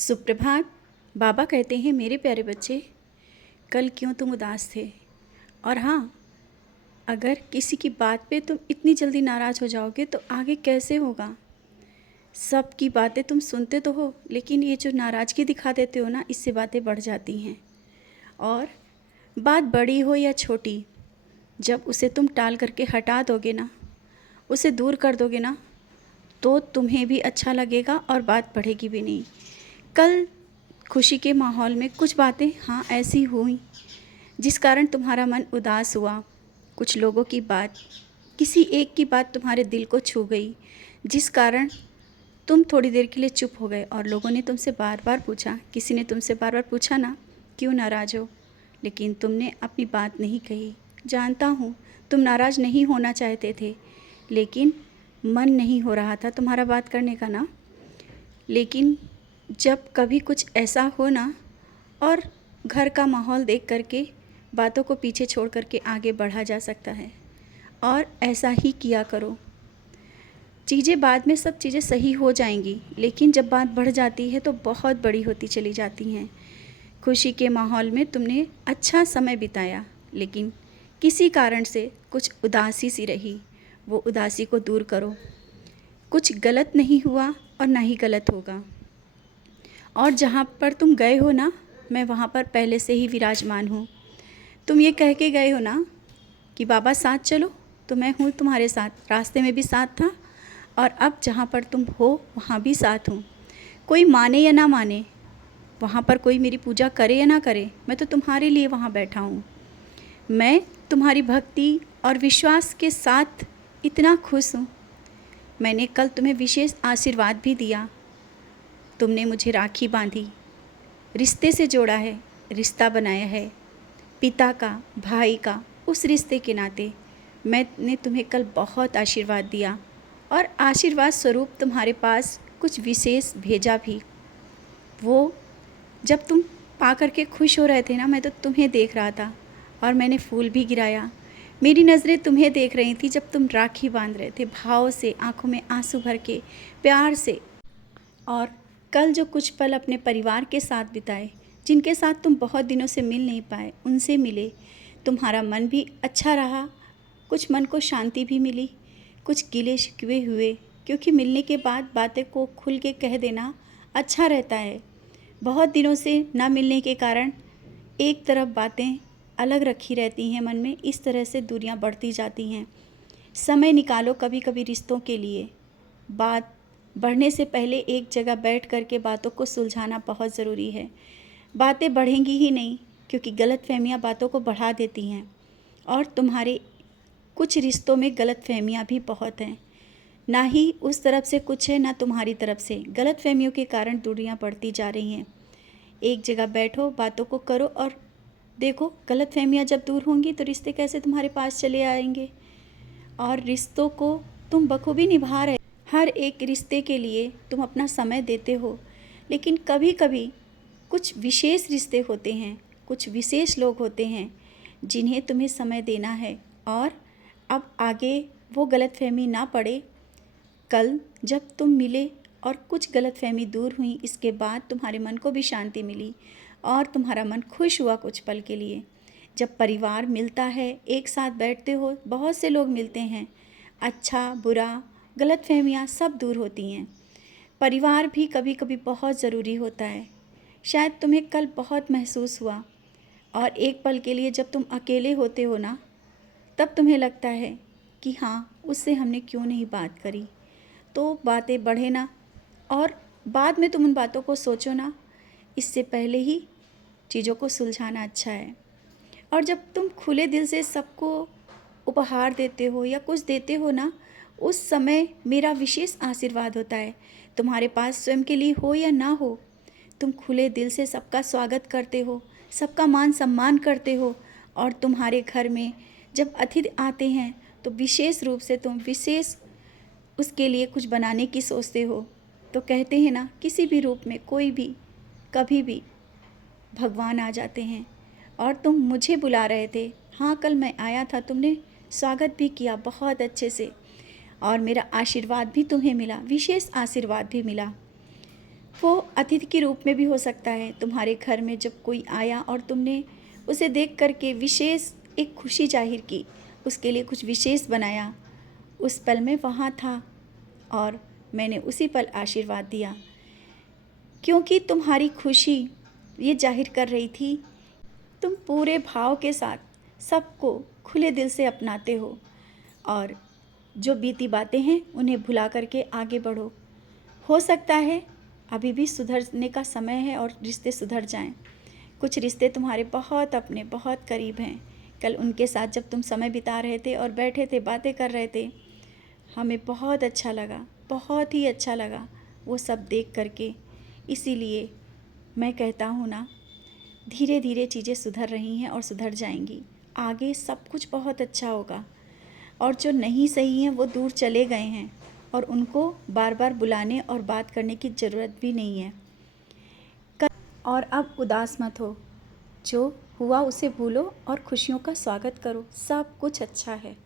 सुप्रभात। बाबा कहते हैं, मेरे प्यारे बच्चे, कल क्यों तुम उदास थे। और हाँ, अगर किसी की बात पे तुम इतनी जल्दी नाराज़ हो जाओगे तो आगे कैसे होगा। सबकी बातें तुम सुनते तो हो, लेकिन ये जो नाराज़गी दिखा देते हो ना, इससे बातें बढ़ जाती हैं। और बात बड़ी हो या छोटी, जब उसे तुम टाल करके हटा दोगे ना, उसे दूर कर दोगे ना, तो तुम्हें भी अच्छा लगेगा और बात बढ़ेगी भी नहीं। कल खुशी के माहौल में कुछ बातें हाँ ऐसी हुई जिस कारण तुम्हारा मन उदास हुआ। कुछ लोगों की बात, किसी एक की बात तुम्हारे दिल को छू गई, जिस कारण तुम थोड़ी देर के लिए चुप हो गए। और लोगों ने तुमसे बार बार पूछा, किसी ने तुमसे बार बार पूछा ना, क्यों नाराज़ हो, लेकिन तुमने अपनी बात नहीं कही। जानता हूँ तुम नाराज़ नहीं होना चाहते थे, लेकिन मन नहीं हो रहा था तुम्हारा बात करने का ना। लेकिन जब कभी कुछ ऐसा हो ना, और घर का माहौल देख करके बातों को पीछे छोड़ करके आगे बढ़ा जा सकता है, और ऐसा ही किया करो। चीज़ें बाद में सब चीज़ें सही हो जाएंगी, लेकिन जब बात बढ़ जाती है तो बहुत बड़ी होती चली जाती हैं। खुशी के माहौल में तुमने अच्छा समय बिताया, लेकिन किसी कारण से कुछ उदासी सी रही, वो उदासी को दूर करो। कुछ गलत नहीं हुआ और ना ही गलत होगा। और जहाँ पर तुम गए हो ना, मैं वहाँ पर पहले से ही विराजमान हूँ। तुम ये कह के गए हो ना कि बाबा साथ चलो, तो मैं हूँ तुम्हारे साथ। रास्ते में भी साथ था, और अब जहाँ पर तुम हो वहाँ भी साथ हूँ। कोई माने या ना माने, वहाँ पर कोई मेरी पूजा करे या ना करे, मैं तो तुम्हारे लिए वहाँ बैठा हूँ। मैं तुम्हारी भक्ति और विश्वास के साथ इतना खुश हूँ। मैंने कल तुम्हें विशेष आशीर्वाद भी दिया। तुमने मुझे राखी बांधी, रिश्ते से जोड़ा है, रिश्ता बनाया है, पिता का, भाई का। उस रिश्ते के नाते मैंने तुम्हें कल बहुत आशीर्वाद दिया, और आशीर्वाद स्वरूप तुम्हारे पास कुछ विशेष भेजा भी। वो जब तुम पा करके खुश हो रहे थे ना, मैं तो तुम्हें देख रहा था, और मैंने फूल भी गिराया। मेरी नज़रें तुम्हें देख रही थी जब तुम राखी बांध रहे थे, भाव से, आंखों में आंसू भर के, प्यार से। और कल जो कुछ पल अपने परिवार के साथ बिताए, जिनके साथ तुम बहुत दिनों से मिल नहीं पाए, उनसे मिले, तुम्हारा मन भी अच्छा रहा। कुछ मन को शांति भी मिली, कुछ गिले शिकवे हुए, क्योंकि मिलने के बाद बातें को खुल के कह देना अच्छा रहता है। बहुत दिनों से ना मिलने के कारण एक तरफ बातें अलग रखी रहती हैं मन में, इस तरह से दूरियां बढ़ती जाती हैं। समय निकालो कभी कभी रिश्तों के लिए। बात बढ़ने से पहले एक जगह बैठ कर के बातों को सुलझाना बहुत ज़रूरी है। बातें बढ़ेंगी ही नहीं, क्योंकि गलतफहमियां बातों को बढ़ा देती हैं, और तुम्हारे कुछ रिश्तों में गलतफहमियां भी बहुत हैं। ना ही उस तरफ से कुछ है, ना तुम्हारी तरफ से। गलतफहमियों के कारण दूरियां बढ़ती जा रही हैं। एक जगह बैठो, बातों को करो, और देखो गलतफहमियां जब दूर होंगी तो रिश्ते कैसे तुम्हारे पास चले आएंगे। और रिश्तों को तुम बखूबी निभा रहे। हर एक रिश्ते के लिए तुम अपना समय देते हो, लेकिन कभी कभी कुछ विशेष रिश्ते होते हैं, कुछ विशेष लोग होते हैं जिन्हें तुम्हें समय देना है। और अब आगे वो गलतफहमी ना पड़े। कल जब तुम मिले और कुछ गलतफहमी दूर हुई, इसके बाद तुम्हारे मन को भी शांति मिली, और तुम्हारा मन खुश हुआ कुछ पल के लिए। जब परिवार मिलता है, एक साथ बैठते हो, बहुत से लोग मिलते हैं, अच्छा बुरा, गलतफहमियाँ सब दूर होती हैं। परिवार भी कभी कभी बहुत ज़रूरी होता है। शायद तुम्हें कल बहुत महसूस हुआ, और एक पल के लिए जब तुम अकेले होते हो ना, तब तुम्हें लगता है कि हाँ, उससे हमने क्यों नहीं बात करी। तो बातें बढ़े ना, और बाद में तुम उन बातों को सोचो ना, इससे पहले ही चीज़ों को सुलझाना अच्छा है। और जब तुम खुले दिल से सबको उपहार देते हो या कुछ देते हो ना, उस समय मेरा विशेष आशीर्वाद होता है। तुम्हारे पास स्वयं के लिए हो या ना हो, तुम खुले दिल से सबका स्वागत करते हो, सबका मान सम्मान करते हो। और तुम्हारे घर में जब अतिथि आते हैं तो विशेष रूप से तुम विशेष उसके लिए कुछ बनाने की सोचते हो। तो कहते हैं ना, किसी भी रूप में कोई भी कभी भी भगवान आ जाते हैं। और तुम मुझे बुला रहे थे। हाँ, कल मैं आया था, तुमने स्वागत भी किया बहुत अच्छे से, और मेरा आशीर्वाद भी तुम्हें मिला, विशेष आशीर्वाद भी मिला। वो अतिथि के रूप में भी हो सकता है। तुम्हारे घर में जब कोई आया और तुमने उसे देख कर के विशेष एक खुशी ज़ाहिर की, उसके लिए कुछ विशेष बनाया, उस पल में वहाँ था और मैंने उसी पल आशीर्वाद दिया, क्योंकि तुम्हारी खुशी ये ज़ाहिर कर रही थी। तुम पूरे भाव के साथ सबको खुले दिल से अपनाते हो और जो बीती बातें हैं उन्हें भुला करके आगे बढ़ो। हो सकता है अभी भी सुधरने का समय है और रिश्ते सुधर जाएं। कुछ रिश्ते तुम्हारे बहुत अपने, बहुत करीब हैं। कल उनके साथ जब तुम समय बिता रहे थे और बैठे थे, बातें कर रहे थे, हमें बहुत अच्छा लगा, बहुत ही अच्छा लगा वो सब देख करके। इसीलिए मैं कहता हूँ ना, धीरे धीरे चीज़ें सुधर रही हैं और सुधर जाएंगी। आगे सब कुछ बहुत अच्छा होगा और जो नहीं सही हैं वो दूर चले गए हैं और उनको बार बार बुलाने और बात करने की ज़रूरत भी नहीं है। और अब उदास मत हो, जो हुआ उसे भूलो और खुशियों का स्वागत करो। सब कुछ अच्छा है।